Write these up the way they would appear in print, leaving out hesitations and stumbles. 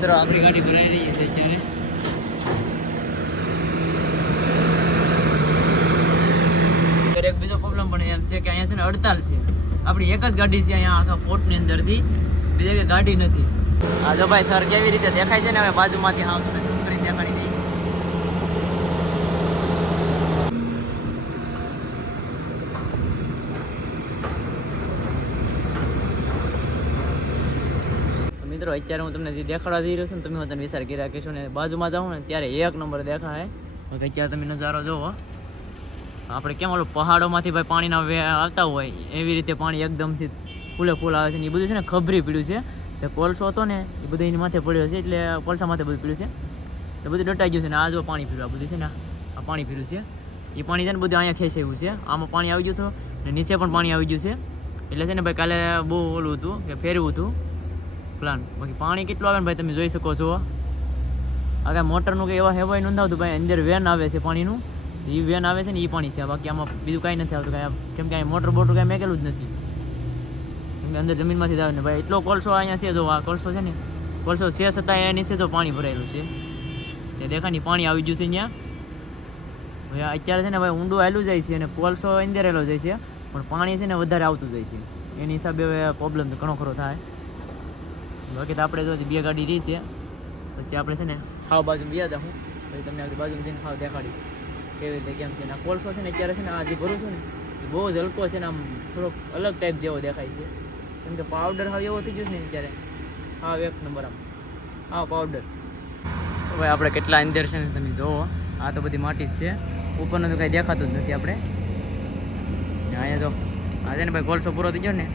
મિત્રો આપણી ગાડી ભરાઈ રહી છે અત્યારે. એક બીજો પ્રોબ્લેમ પણ એમ છે કે અહીંયા છે ને હડતાલ છે. આપણી એક જ ગાડી છે અહીંયા આખા પોર્ટની અંદરથી, બીજી કે ગાડી નથી. આ જો ભાઈ સર કેવી રીતે દેખાય છે ને, હવે બાજુમાંથી હા તમે ઝૂમ કરીને દેખાડી દઈએ. મિત્રો અત્યારે હું તમને જે દેખાડવા જઈ રહ્યો છું ને, તમે તને વિચાર કરી રાખીશું ને બાજુમાં જાઉં ને ત્યારે એક નંબર દેખાય. અત્યારે તમે નજારો જોવો, આપણે કેમ ઓલું પહાડોમાંથી ભાઈ પાણીના આવતા હોય એવી રીતે પાણી એકદમથી ફૂલે ફૂલ આવે છે ને. એ બધું છે ને ખબરી પીડ્યું છે, જે કોલસો હતો ને એ બધું એની માથે પડ્યો છે, એટલે કોલસા માથે બધું પીડ્યું છે, એટલે બધું ડટાઈ ગયું છે. ને આ જો પાણી પીડ્યું, આ બધું છે ને આ પાણી પીડ્યું છે. એ પાણી છે ને બધું અહીંયા ખેંચાયું છે. આમાં પાણી આવી ગયું હતું ને નીચે પણ પાણી આવી ગયું છે. એટલે છે ને ભાઈ કાલે બહુ ઓલું હતું કે ફેરવું હતું પ્લાન. બાકી પાણી કેટલું આવે ને ભાઈ તમે જોઈ શકો છો. આગળ મોટરનું કંઈ એવા હેવાય નોંધાવતું ભાઈ, અંદર વેન આવે છે પાણીનું, એ વેન આવે છે ને એ પાણી છે. બાકી આમાં બીજું કાંઈ નથી આવતું કાંઈ, કેમ કે અહીં મોટર બોટર કાંઈ મેકેલું જ નથી, કેમ કે અંદર જમીનમાંથી જ આવે ને ભાઈ. એટલો કોલસો અહીંયા છે, જો આ કોલસો છે ને, કોલસો છે છતાં એના નીચે તો પાણી ભરાયેલું છે. તે દેખાય નહીં પાણી આવી ગયું છે ત્યાં. ભાઈ અત્યારે છે ને ભાઈ ઊંડું આવેલું જાય છે અને કોલસો અંદર આવેલો જાય છે, પણ પાણી છે ને વધારે આવતું જાય છે. એની હિસાબે હવે પ્રોબ્લેમ તો ઘણો ખરો થાય. બાકી તો આપણે જો બે ગાડી રહી છે, પછી આપણે છે ને હાવ બાજુ બે હતા હું પછી તમને આગળ બાજુ જઈને હાવ દેખાડીશ કેવી રીતે કેમ છે. ને આ કોલસો છે ને અત્યારે છે ને આ જે ભરું છું ને એ બહુ જ હલકો છે ને, આમ થોડોક અલગ ટાઈપ જેવો દેખાય છે, કેમ કે પાવડર હાવ એવો થઈ ગયો છે ને અત્યારે. હાવ એક નંબર આમ હાવ પાવડર. હવે આપણે કેટલા અંદર છે ને તમે જોવો, આ તો બધી માટી જ છે, ઉપરનું તો કાંઈ દેખાતું જ નથી આપણે. અહીંયા જો આ છે ને ભાઈ કોલસો પૂરો થઈ ગયો ને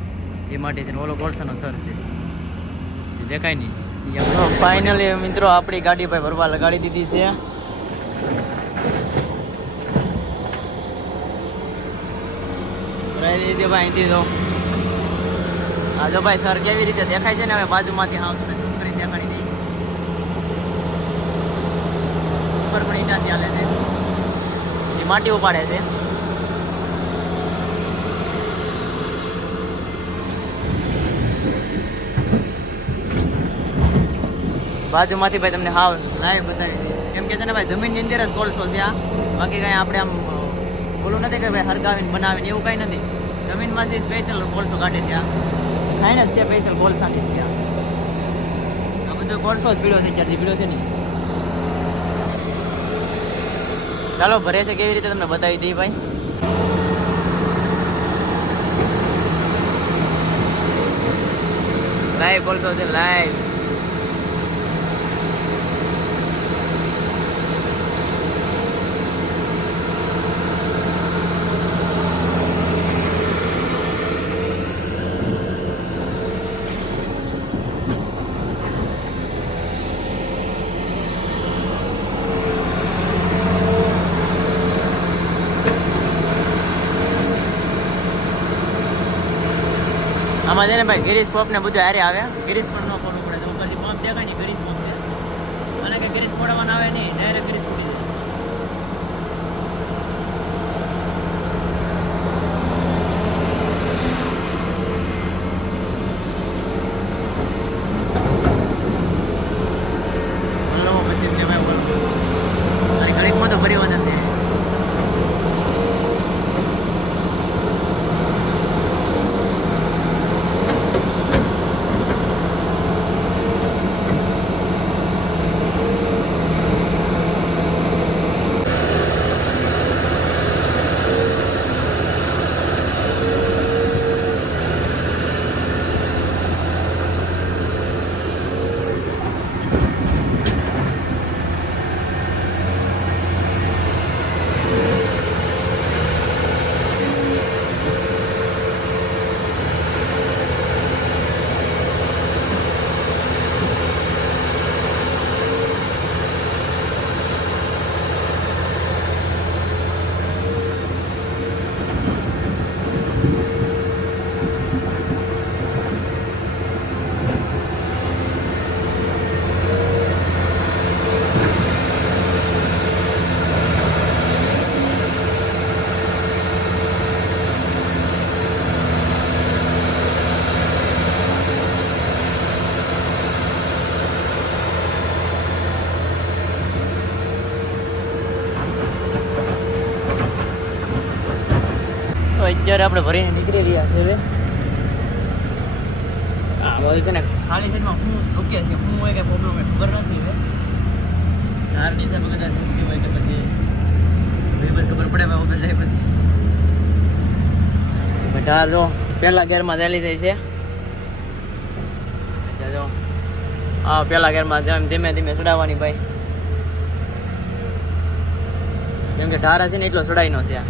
એ માટી છે ને, ઓલો કોલસાનો થર છે દેખાય નહીં. ફાઇનલી મિત્રો આપણી ગાડી ભાઈ ભરવા લગાડી દીધી છે. ભાઈ અહીંથી જો હા જો ભાઈ સર કેવી રીતે દેખાય છે ને, હવે બાજુમાંથી હા તમે ઝૂમ કરીને દેખાડી દઈએ. ઉપર પણ ઈટા ચાલે છે, એ માટી ઉપાડે છે. બાજુમાંથી ભાઈ તમને હાવ લાઈવ બતાવી દઈએ, કેમ કે છે ને ભાઈ જમીનની અંદર જ કોલસો છે આ. બાકી કાંઈ આપણે આમ બોલું નથી કે ભાઈ હરગાવીને બનાવીને એવું કાંઈ નથી. જમીનમાંથી સ્પેશિયલ કોલસો કાઢે છે. આ ખાઈને જ છે સ્પેશિયલ કોલસાની જ છે. આ બધો કોલસો જ પીળો છે, ત્યારથી પીળો છે નહીં. ચાલો ભરે છે કેવી રીતે તમને બતાવી દઈએ ભાઈ. લાઈવ કોલસો છે, લાઈવ. આમાં છે ને ભાઈ ગિરીશ પંપ ને બધું હારે આવે. ગિરીશ પણ ન ફોડવું પડે, તો ઉપરથી પંપ દેખાય નહીં ગિરીશ પંપ છે, અને કે ગિરીશ ફોડવાના આવે નહીં, ડાયરેક્ટ ગિરીશ ફોડી જાય. મશીન છે ભાઈ બોલો, અને ઘડીકમાં તો ભરી વજન છે. અત્યારે આપણે ભરીને નીકળી રહ્યા છે હવે આ છે ને ખાલી સાઈડમાં હું ચૂક્યા છે હું હોય કે પ્રોબ્લેમ હોય ખબર નથી હવે ધારની હિસાબે કદાચ ચૂકતી હોય કે પછી બસ ખબર પડે ભાઈ ઉપર જાય પછી ઢાર જો પહેલા ગેરમાં ચાલી જાય છે જો હા પહેલા ગેરમાં જેમ ધીમે ધીમે ચડાવવાની ભાઈ કેમ કે ઢારા છે ને એટલો ચડાઈનો છે આ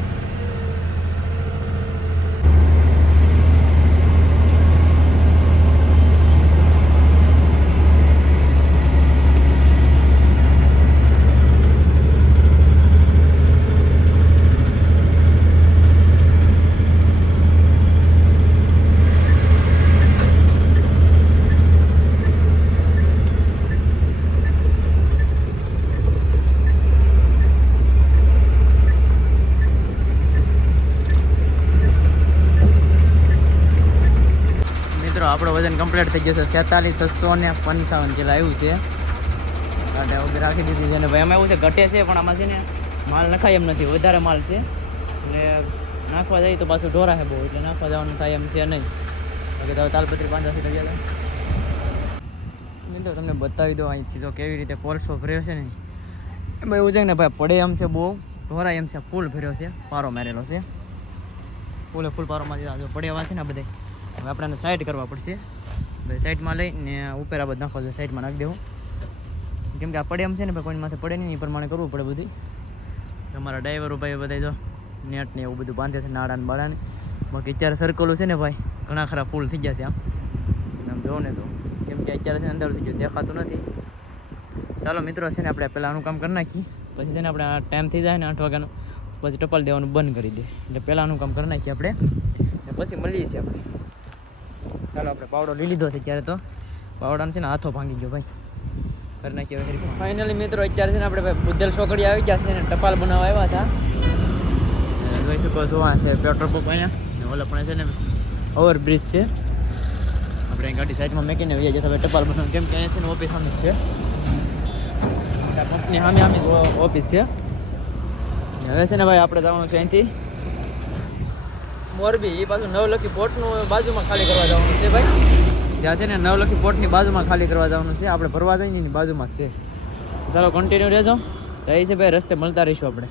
આપણો વજન કમ્પ્લીટ થઈ ગયો છે 46,655 કિલો આવ્યું છે ગાડી ઉભી રાખી દીધી છે અને ભાઈ આમાં એવું છે ઘટે છે પણ આમાં છે ને માલ નખાય એમ નથી વધારે માલ છે એટલે નાખવા જઈએ તો પાછું ઢોરા છે બહુ એટલે નાખવા જવાનું થાય એમ છે નહીં બાકી તો તાલપત્રી બાંધવાથી કરી જાય મિત્રો તમને બતાવી દો અહીંથી તો કેવી રીતે કોલસો ભર્યો છે ને એમાં એવું છે ને ભાઈ પડે એમ છે બહુ ઢોરા એમ છે ફૂલ ભર્યો છે પારો મારેલો છે ફૂલે ફૂલ પારોમાંથી જો પડ્યા છે ને બધે હવે આપણે સાઈડ કરવા પડશે ભાઈ સાઈડમાં લઈને ઉપર આ બધું નાખવા જોઈએ સાઈડમાં નાખી દેવું કેમ કે આ પડે એમ છે ને ભાઈ કોઈની માથે પડે નહીં એ પ્રમાણે કરવું પડે બધું અમારા ડ્રાઈવરો ભાઈ બધા જો નેટ ને એવું બધું બાંધે છે નાડા ને બાળાને બાકી અત્યારે સર્કલો છે ને ભાઈ ઘણા ખરા ફૂલ થઈ જશે આમ જોવો ને તો કેમ કે અત્યારે છે ને અંદર થઈ ગયું દેખાતું નથી ચાલો મિત્રો છે ને આપણે પહેલાં આનું કામ કરી નાખીએ પછી છે ને આપણે આ ટાઈમ થઈ જાય ને 8 વાગ્યાનો પછી ટપાલ દેવાનું બંધ કરી દે એટલે પહેલાં આનું કામ કરી નાખીએ આપણે ને પછી મળીએ છીએ આપણે ચાલો આપણે પાવડો લઈ લીધો છે ત્યારે તો પાવડાનો છે ને હાથો ભાંગી ગયો ભાઈ કરી નાખીએ ફાઇનલી મિત્રો અત્યારે છે ને આપણે ભાઈ બુદ્ધેલ ચોકડી આવી ગયા છે ને ટપાલ બનાવવા આવ્યા હતા જોઈ શકો છો આ છે પેટ્રોલ પંપ અહીંયા ઓલા પણ છે ને ઓવરબ્રિજ છે આપણે ગાડી સાઈડમાં મેકીને વહી જતા હવે ટપાલ બનાવવાનું કેમ કે અહીંયા છે ને ઓફિસ સામે છે પંપની સામે સામે ઓફિસ છે હવે છે ને ભાઈ આપણે જવાનું છે અહીંથી મોરબી એ પાછું નવલખી પોર્ટનું બાજુમાં ખાલી કરવા જવાનું છે ભાઈ ત્યાં છે ને નવલખી પોર્ટની બાજુમાં ખાલી કરવા જવાનું છે આપણે ફરવા જઈએ ને બાજુમાં જ છે ચાલો કન્ટિન્યુ રહેજો રહી છે ભાઈ રસ્તે મળતા રહીશું આપણે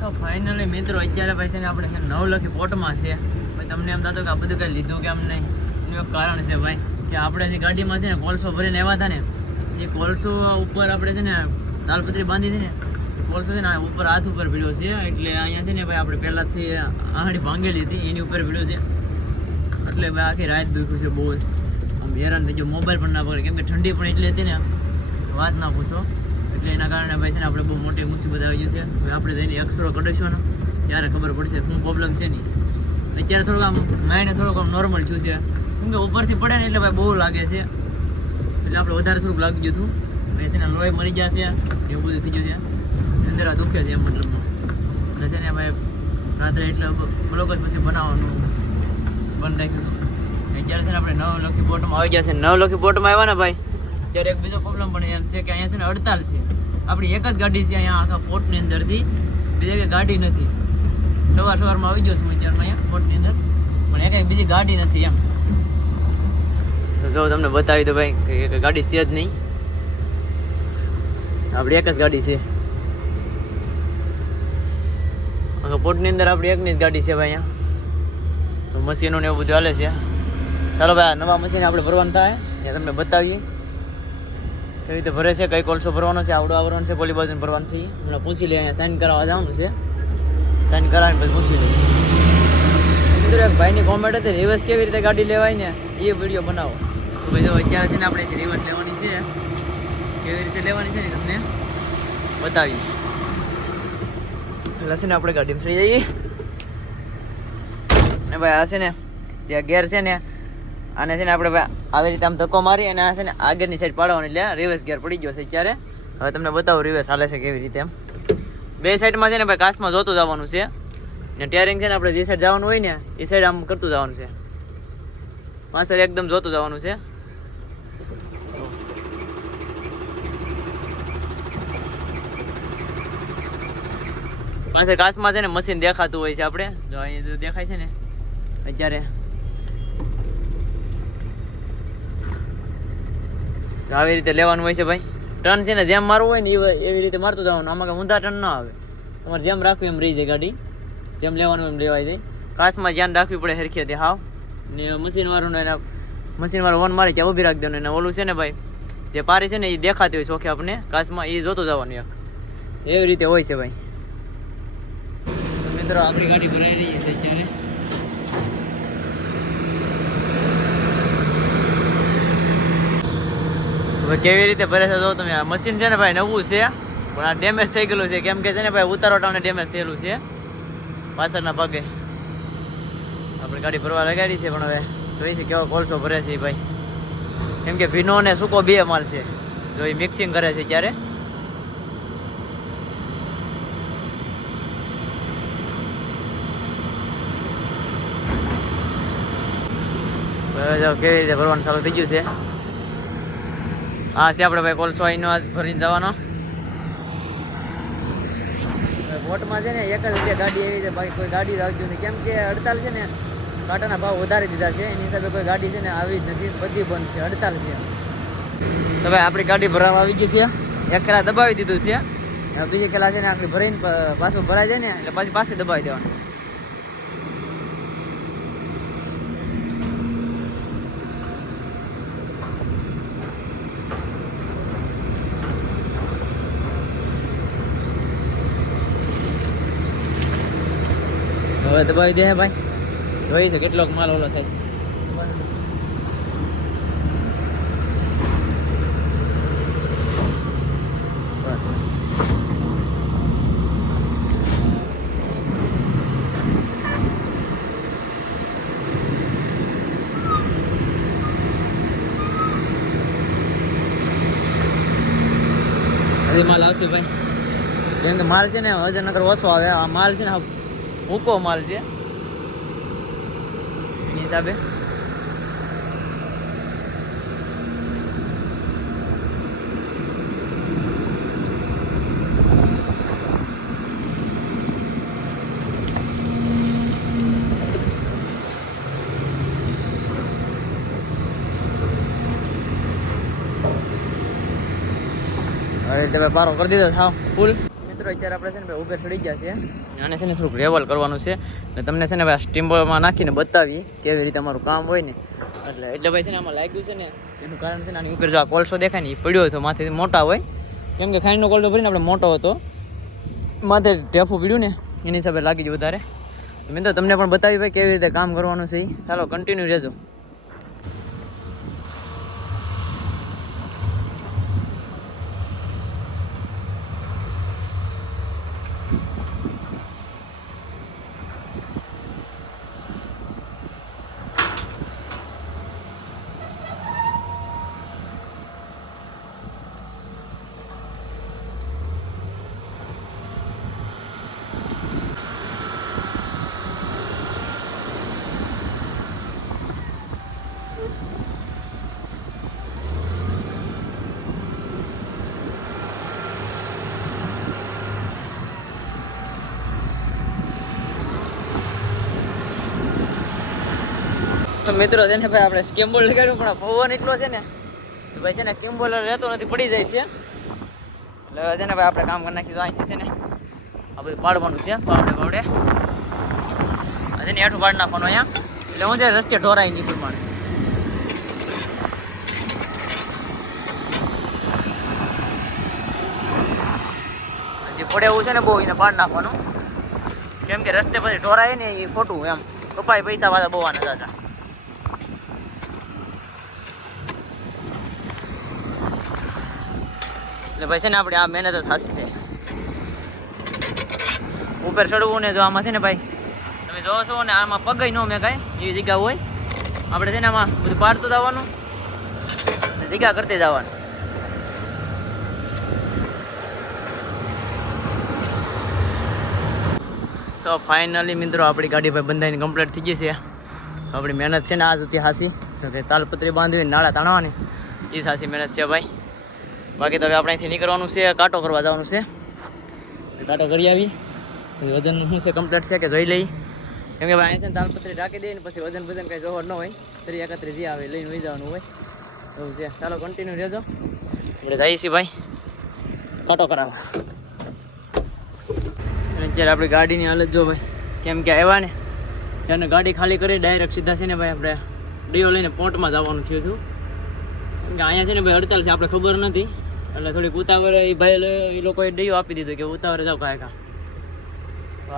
તો ફાઇનલી મિત્રો અત્યારે ભાઈ છે ને આપણે નવલખી પોર્ટમાં છે ભાઈ તમને એમ થતું કે આ બધું કંઈ લીધું કે એમ નહીં એનું એક કારણ છે ભાઈ કે આપણે જે ગાડીમાં છે ને કોલસો ભરીને આવ્યા હતા ને એ કોલસો ઉપર આપણે છે ને તાલપત્રી બાંધી હતી ને કોલસો છે ને ઉપર હાથ ઉપર ભીડ્યો છે એટલે અહીંયા છે ને ભાઈ આપણે પહેલાંથી આહડી ભાંગેલી હતી એની ઉપર ભીડ્યો છે એટલે ભાઈ આખી રાત દુખ્યું છે બહુ આમ હેરાન થઈ ગયો મોબાઈલ પણ ના પકડે કેમ કે ઠંડી પણ એટલી હતી ને વાત ના પૂછો એટલે એના કારણે ભાઈ છે ને આપણે બહુ મોટી મુસીબત આવી ગઈ છે હવે આપણે જઈને એક્સરો કઢીશું ને ત્યારે ખબર પડશે શું પ્રોબ્લેમ છે નહીં અત્યારે થોડુંક આમ માઇન્ડ થોડુંક આમ નોર્મલ થયું છે કેમ કે ઉપરથી પડે ને એટલે ભાઈ બહુ લાગે છે એટલે આપણે વધારે થોડુંક લાગી ગયું હતું ભાઈ છે ને લોહી મરી ગયા છે એવું બધું થઈ ગયું છે અંદર દુખે છે એમ મતલબમાં એટલે છે ને ભાઈ રાત્રે એટલે બ્લોગ જ પછી બનાવવાનું બંધ રાખ્યું હતું અત્યારે છે ને આપણે નવલખી પોર્ટમાં આવી ગયા છે નવલખી પોર્ટમાં આવ્યા ને ભાઈ ત્યારે એક બીજો પ્રોબ્લેમ પણ એમ છે કે અહીંયા છે ને હડતાલ છે આપણી એક જ ગાડી છે અહીંયા આખા પોર્ટની અંદરથી બીજી કંઈ ગાડી નથી સવારમાં આવી ગયો છું અત્યારમાં અહીંયા પોર્ટની અંદર પણ એક બીજી ગાડી નથી એમ તો જો તમને બતાવી દો ભાઈ કે ગાડી છે જ નહીં આપણી એક જ ગાડી છે પોર્ટની અંદર આપણી એકની જ ગાડી છે ભાઈ અહીંયા તો મશીનો ને એવું બધું હાલે છે ચાલો ભાઈ નવા મશીન આપણે ભરવાનું થાય ત્યાં તમને બતાવીએ કેવી રીતે ભરે છે કઈ કોલસો ભરવાનો છે આવડો આવરવાનું છે પોલી બાજુ ભરવાનું છે હમણાં પૂછી લે અહીંયા સાઇન કરાવવા જવાનું છે સાઇન કરાવીને પછી પૂછી લે મિત્રો એક ભાઈની કોમેન્ટ હતી રિવર્સ કેવી રીતે ગાડી લેવાય ને એ વિડીયો બનાવો તો ભાઈ જો અત્યારે છે ને આપણે રિવર્સ લેવાની છે કેવી રીતે લેવાની છે ને તમને બતાવીએ એટલે છે ને આપણે ગાડીમાં ચડી જઈએ ને ભાઈ આ છે ને જે ગેર છે ને આને છે ને આપણે ભાઈ આવી રીતે આમ ધક્કો મારી અને આ છે ને આગળની સાઈડ પાડવાની એટલે રિવર્સ ગેર પડી ગયો છે અત્યારે હવે તમને બતાવું રિવર્સ હાલે છે કેવી રીતે એમ બે સાઈડમાં છે ને ભાઈ કાચમાં જોતું જવાનું છે ને ટેરિંગ છે ને આપણે જે સાઈડ જવાનું હોય ને એ સાઈડ આમ કરતું જવાનું છે પાછળ એકદમ જોતું જવાનું છે પાસે કાચમાં છે ને મશીન દેખાતું હોય છે આપણે જો અહીંયા જો દેખાય છે ને અત્યારે તો આવી રીતે લેવાનું હોય છે ભાઈ ટર્ન છે ને જેમ મારવું હોય ને એવી રીતે મારતું જવાનું આમાં કંઈ ઊંધા ટર્ન ના આવે તમારે જેમ રાખવું એમ રહી જાય ગાડી જેમ લેવાનું એમ લેવાય જાય કાચમાં ધ્યાન રાખવી પડે હરખેથી હાવ ને મશીનવાળું એના મશીનવાળું વન મારી ત્યાં ઊભી રાખી દેવાનું એને ઓલું છે ને ભાઈ જે પારી છે ને એ દેખાતી હોય ચોખે આપણને કાચમાં એ જોતું જવાનું એક એવી રીતે હોય છે ભાઈ મિત્રો આપણી ગાડી ભરાઈ રહી છે અત્યારે હવે કેવી રીતે ભરે છે જો તમે આ મશીન છે ને ભાઈ નવું છે પણ આ ડેમેજ થઈ ગયેલું છે કેમ કે છે ને ભાઈ ઉતારો ટાણે ડેમેજ થયેલું છે પાછળના ભાગે આપણે ગાડી ભરવા લગાડી છે પણ હવે જોઈ છે કેવો કોલસો ભરે છે ભાઈ કેમ કે ભીનો ને સૂકો બે માલ છે જો એ મિક્સિંગ કરે છે ત્યારે કેવી રીતે ભરવાનું ચાલુ થઈ ગયું છે હા છે આપણે ભાઈ કોલસો અહીંનો આજ ભરીને જવાનો વોટમાં છે ને એક જ જગ્યાએ ગાડી એવી છે બાકી કોઈ ગાડી જ આવતી નથી કેમ કે હડતાલ છે ને કાંટાના ભાવ વધારી દીધા છે એની હિસાબે કોઈ ગાડી છે ને આવી જ નથી બધી બંધ છે હડતાલ છે તો ભાઈ આપણી ગાડી ભરાવા આવી ગઈ છે એક કલાક દબાવી દીધું છે બીજી કલાક છે ને આખી ભરીને પાછું ભરાઈ જાય ને એટલે પાછી પાછી દબાવી દેવાનું હવે દબાવી દે ભાઈ જોઈ છે કેટલોક માલ ઓલો થાય છે હજી માલ આવશે ભાઈ કેમ કે માલ છે ને વજન નગર ઓછો આવે આ માલ છે ને મૂકો માલ છે એની હિસાબે હવે તમે પારો કરી દીધો થાવ ફૂલ મિત્રો અત્યારે આપણે છે ને ભાઈ ઉભે ચડી ગયા છે આને છે ને થોડુંક રેવલ કરવાનું છે ને તમને છે ને ભાઈ સ્ટીમરમાં નાખીને બતાવીએ કેવી રીતે અમારું કામ હોય ને એટલે ભાઈ છે ને આમાં લાગ્યું છે ને એનું કારણ છે ને આની ઉપર જો આ કોલસો દેખાય ને એ પડ્યો હતો માથેથી મોટા હોય કેમ કે ખાંડનો કોલસો ભરીને આપણે મોટો હતો માથે ઢેફું પીડ્યું ને એની હિસાબે લાગી ગયું વધારે મિત્રો તમને પણ બતાવી ભાઈ કેવી રીતે કામ કરવાનું છે ચાલો કન્ટિન્યુ રહેજો તો મિત્રો છે ને ભાઈ આપણે સ્કેમ્બોલ લગાડ્યું પણ પવન એટલો છે ને ભાઈ છે ને સ્કેમ્બોલ રહેતો નથી પડી જાય છે એટલે છે ને ભાઈ આપણે કામ કરી નાખીશું અહીંથી છે ને આ બધું પાડવાનું છે પાવડે આજે ને હેઠું પાડી નાખવાનું અહીંયા એટલે હું છે રસ્તે ઢોરાય નહીં પ્રમાણે હજી પડે એવું છે ને બહુ એને પાડી નાખવાનું કેમ કે રસ્તે પછી ઢોરાય ને એ ખોટું એમ કપાય પૈસા પાછા બહુ આના દાદા એટલે ભાઈ છે ને આપણે આ મહેનત જ સાચી છે ઉપર ચડવું ને જો આમાં છે ને ભાઈ તમે જોવો છો ને આમાં પગઈ ન મેં કાંઈ એવી જગ્યા હોય આપણે છે ને આમાં બધું પાડતું જવાનું ને જગ્યા કરતી જવાનું તો ફાઇનલી મિત્રો આપણી ગાડી ભાઈ બંધાઈને કમ્પ્લીટ થઈ ગઈ છે આપણી મહેનત છે ને આજ હતી હાસી તાલપત્રી બાંધવી નાળા તાણવાની એ સાચી મહેનત છે ભાઈ બાકી તો હવે આપણે અહીંથી નીકળવાનું છે કાંટો કરવા જવાનું છે કાંટો કરી આવી વજન શું છે કમ્પ્લીટ છે કે જોઈ લઈ, કેમ કે ભાઈ અહીંયા છે ને તાલપત્રી ઢાંકી દઈએ ને પછી વજન કંઈ જોહર ન હોય, 31 જે આવે લઈને વહી જવાનું હોય એવું છે. ચાલો કન્ટિન્યુ રહેજો, આપણે જઈએ છીએ ભાઈ કાંટો કરાવવા. અત્યારે આપણી ગાડીની હાલત જો ભાઈ, કેમ કે આવ્યા ને ત્યારે ગાડી ખાલી કરી ડાયરેક્ટ સીધા છે ને ભાઈ આપણે ડીઓ લઈને પોર્ટમાં જવાનું થયું હતું. કેમ કે અહીંયા છે ને ભાઈ હડતાલ છે, આપણે ખબર નથી એટલે થોડીક ઉતાવળ એ ભાઈ એ લોકોએ ડીઓ આપી દીધું કે ઉતાવળે જાવ કાંઈ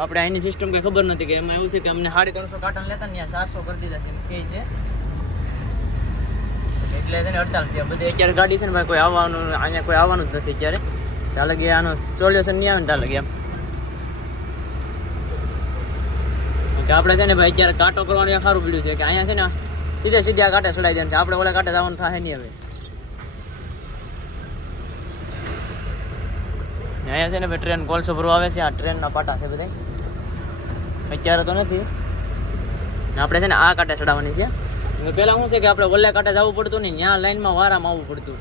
આપણે અહીંની સિસ્ટમ કંઈ ખબર નથી કે એમાં એવું છે કે અમને 350 કાર્ટન લેતા ને 400 કરી દીધા છે એમ કહે છે, એટલે છે ને હડતાલ છે બધી. અત્યારે ગાડી છે ને ભાઈ કોઈ આવવાનું અહીંયા કોઈ આવવાનું જ નથી અત્યારે, ત્યાં લગી આનો સોલ્યુશન નહીં આવે ને ત્યાં લગી એમ કે આપણે છે ને ભાઈ અત્યારે કાંટો કરવાનું એ સારું પડ્યું છે કે અહીંયા છે ને સીધે આ કાંટે ચડાવી દેવાનું છે, આપણે ઓલા કાંટે જવાનું થાય નહીં. હવે અહીંયા છે ને ભાઈ ટ્રેન કોલસો ભરવા આવે છે, આ ટ્રેનના પાટા છે બધા, અત્યારે તો નથી. આપણે છે ને આ કાંટે ચડાવવાની છે. પહેલાં શું છે કે આપણે ઓલા કાંટે જવું પડતું નહીં, ત્યાં લાઈનમાં વારામાં આવવું પડતું,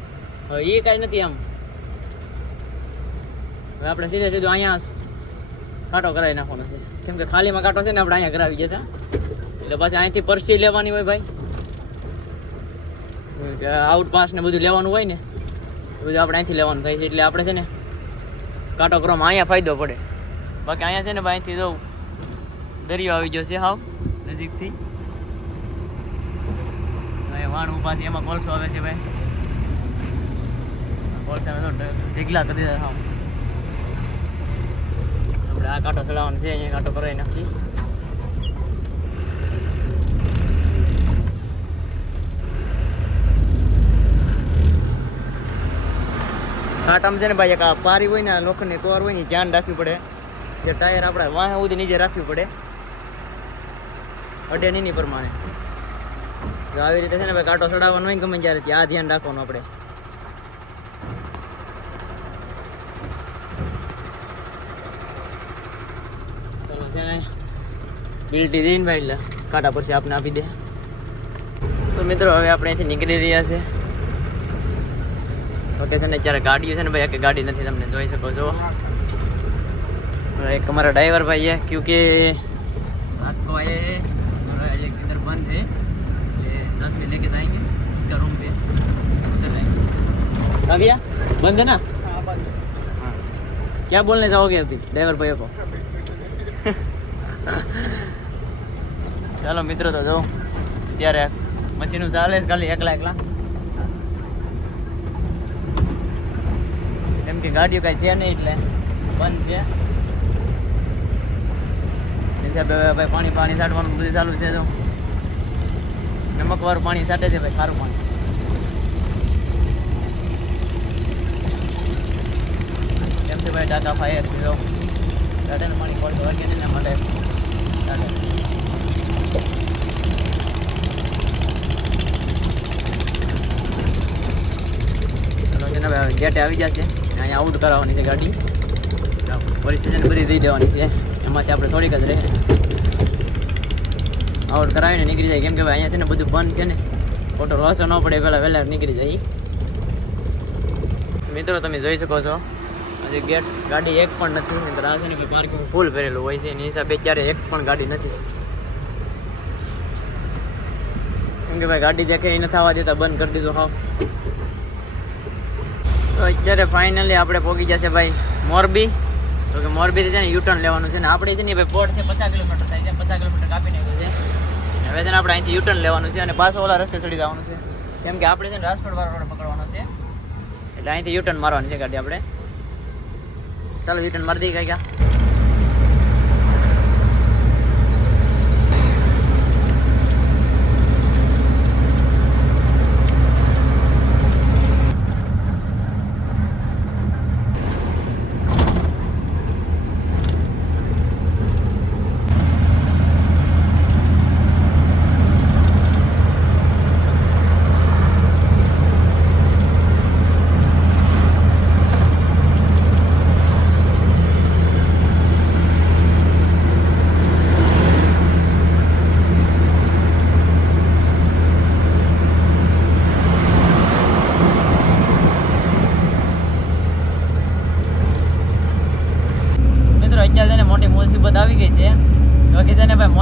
હવે એ કાંઈ નથી એમ. હવે આપણે સીધું અહીંયા કાંટો કરાવી નાખવાનો છે, કેમ કે ખાલીમાં કાંટો છે ને આપણે અહીંયા કરાવી ગયા હતા, એટલે પાછી અહીંથી પરસી લેવાની હોય ભાઈ, આઉટ પાસ ને બધું લેવાનું હોય ને બધું આપણે અહીંથી લેવાનું થાય છે, એટલે આપણે છે ને કાંટો કરવામાં અહીંયા ફાયદો પડે. બાકી અહીંયા છે ને ભાઈ અહીંથી જવું દરિયો આવી ગયો છે હાવ નજીકથી, વાણ ઉપાથી એમાં કોલસો આવે છે ભાઈ, કોલસાને તો ઢીગલા કરી દીધા હાવ. આપણે આ કાંટો ચડાવવાનો છે, અહીંયા કાંટો કરાવી નાખી. કાંટામાં છે ને ભાઈ એક આ પારી હોય ને લોખંડની કોર હોય ને ધ્યાન રાખવી પડે, જે ટાયર આપણે વાહ સુધી નીચે રાખવી પડે, અડે નહીં પ્રમાણે. તો આવી રીતે છે ને ભાઈ કાંટો ચડાવવાનો હોય ગમે ત્યારે ત્યાં આ ધ્યાન રાખવાનું આપણે. બિલ્ટી દઈને ભાઈ એટલે કાંટા પછી આપણે આપી દે. તો મિત્રો હવે આપણે અહીંથી નીકળી રહ્યા છે. ઓકે છે ને અત્યારે ગાડીઓ છે ને ભાઈ આખી ગાડી નથી, તમને જોઈ શકો છો. एक हमारा ड्राइवर भाई है क्योंकि रात को आए हैं और इधर बंद है, इसलिए साथ में लेके जाएंगे उसका रूम पे उतर जाएंगे. आ गया बंद है ना? हाँ बंद. हाँ क्या बोलने जाओगे अभी ड्राइवर भाई को? ચાલો મિત્રો તો જો ત્યારે મશીનું ચાલે છે ખાલી એકલા કેમ કે ગાડીઓ કાંઈ છે નહીં એટલે બંધ છે. ભાઈ પાણી છાંટવાનું બધું ચાલુ છે, તો નમકવાળું પાણી છાંટે છે ભાઈ, સારું પાણી. કેમ છે ભાઈ ટાટા ફાયર જો ટાટાનું પાણી પડતું વાગે ને એના માટે ટાટા. ગેટે આવી જશે, અહીંયા આઉટ કરાવવાની છે ગાડી, પરિસ્થિતિ બધી દઈ દેવાની છે, એમાંથી આપણે થોડીક જ રહે આઉટ કરાવીને નીકળી જાય. કેમ કે ભાઈ અહીંયા છે ને બધું બંધ છે ને, ખોટો રોસો ન પડે, પહેલાં વહેલા નીકળી જાય. મિત્રો તમે જોઈ શકો છો હજી ગેટ ગાડી એક પણ નથી, નહીંતર આ છે ને ભાઈ પાર્કિંગ ફૂલ ભરેલું હોય છે, એની હિસાબે અત્યારે એક પણ ગાડી નથી. કેમ કે ભાઈ ગાડી જે એ નથી આવવા દેતા, બંધ કરી દીધું હાવ. તો અત્યારે ફાઇનલી આપણે પહોંચી જશે ભાઈ મોરબી. તો કે મોરબીથી છે ને યુટર્ન લેવાનું છે ને, આપણે છે ને ભાઈ પોર્ટ છે 50 કિલોમીટર થાય છે, 50 કિલોમીટર કાપી નાખ્યું છે. હવે છે ને આપણે અહીંથી યુટર્ન લેવાનું છે અને પાછો ઓલા રસ્તે ચડી જવાનું છે, કેમ કે આપણે છે ને રાજકોટ વાળો રોડ પકડવાનો છે, એટલે અહીંથી યુટર્ન મારવાની છે ગાડી આપણે. ચાલો યુટર્ન મારી દઈએ ક્યાં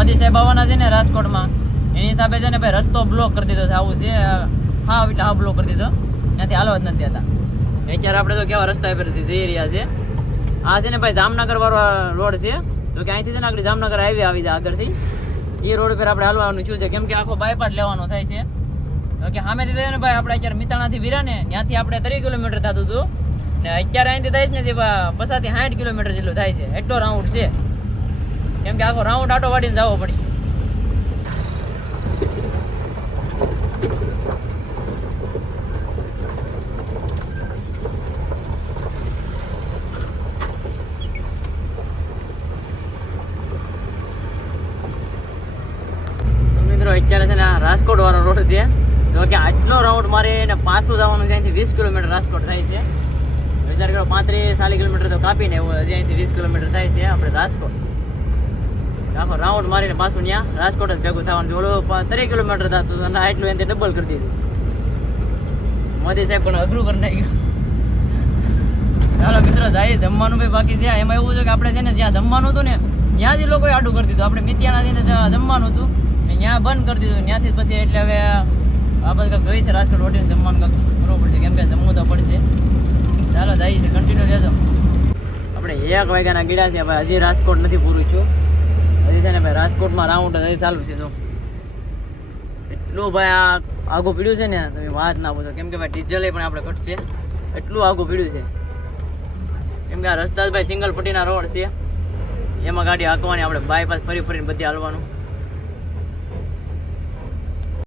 મોદી સાહેબ આવવાના છે ને રાજકોટમાં, એની હિસાબે છે ને ભાઈ રસ્તો બ્લોક કરી દીધો છે. આવું છે, હા એટલે હા બ્લોક કરી દીધો, ત્યાંથી હાલવા જ નથી દેતા. અત્યારે આપણે તો કેવા રસ્તા પર જઈ રહ્યા છે. આ છે ને ભાઈ જામનગર વાળો રોડ છે, તો કે અહીંથી છે ને આગળ જામનગર હાઈવે આવી જાય આગળથી. એ રોડ પર આપણે હાલવાનું શું છે, કેમ કે આખો બાયપાસ લેવાનો થાય છે. તો કે સામેથી થાય ને ભાઈ આપણે અત્યારે મિતાણાથી વિરા ને ત્યાંથી આપણે 30 કિલોમીટર થતું હતું, ને અત્યારે અહીંથી થાય છે ને 50 થી 60 કિલોમીટર જેટલું થાય છે. એટલો રાઉન્ડ છે, કેમ કે આખો રાઉન્ડ આટો વાળીને જવો પડશે. અત્યારે છે ને આ રાજકોટ વાળો રોડ છે, તો કે આટલો રાઉન્ડ મારે ને પાછું જવાનું છે. અહીંથી 20 કિલોમીટર રાજકોટ થાય છે. વિચાર કરો 35-40 કિલોમીટર તો કાપીને એવું અહીંથી 20 કિલોમીટર થાય છે આપણે રાજકોટ. આખો રાઉન્ડ મારીને પાછું ત્યાં રાજકોટ જ ભેગું થવાનું છે. ઓલો 30 કિલોમીટર થતું અને આટલું એનાથી ડબલ કરી દીધું. મોદી સાહેબ પણ અઘરું કરી નાખ્યું. ચાલો મિત્રો જાય જમવાનું ભાઈ બાકી છે. એમાં એવું છે કે આપણે છે ને જ્યાં જમવાનું હતું ને ત્યાં જ લોકોએ આડું કરી દીધું. આપણે મિત્યાના જમવાનું હતું ત્યાં બંધ કરી દીધું. ત્યાંથી પછી એટલે હવે આ બધું કંઈક જોઈ છે રાજકોટ રોટીને જમવાનું કંઈક કરવું પડશે, કેમ કે જમવું તો પડશે. ચાલો જાય છે, કન્ટિન્યુ રહેજો. આપણે 1 વાગ્યાના ગીડા છે ભાઈ, હજી રાજકોટ નથી પૂરું થયું. હજી છે ને ભાઈ રાજકોટમાં રાઉન્ડ હજી ચાલુ છે. જો એટલું ભાઈ આ આગું પીડ્યું છે ને તમે વાત ના પૂછો, કેમ કે ભાઈ ડીઝલ પણ આપણે ઘટશે એટલું આગું પીડ્યું છે. કેમ કે આ રસ્તા ભાઈ સિંગલ પટ્ટીના રોડ છે, એમાં ગાડી હાંકવાની, આપણે બાયપાસ ફરી ફરીને બધી હાલવાનું.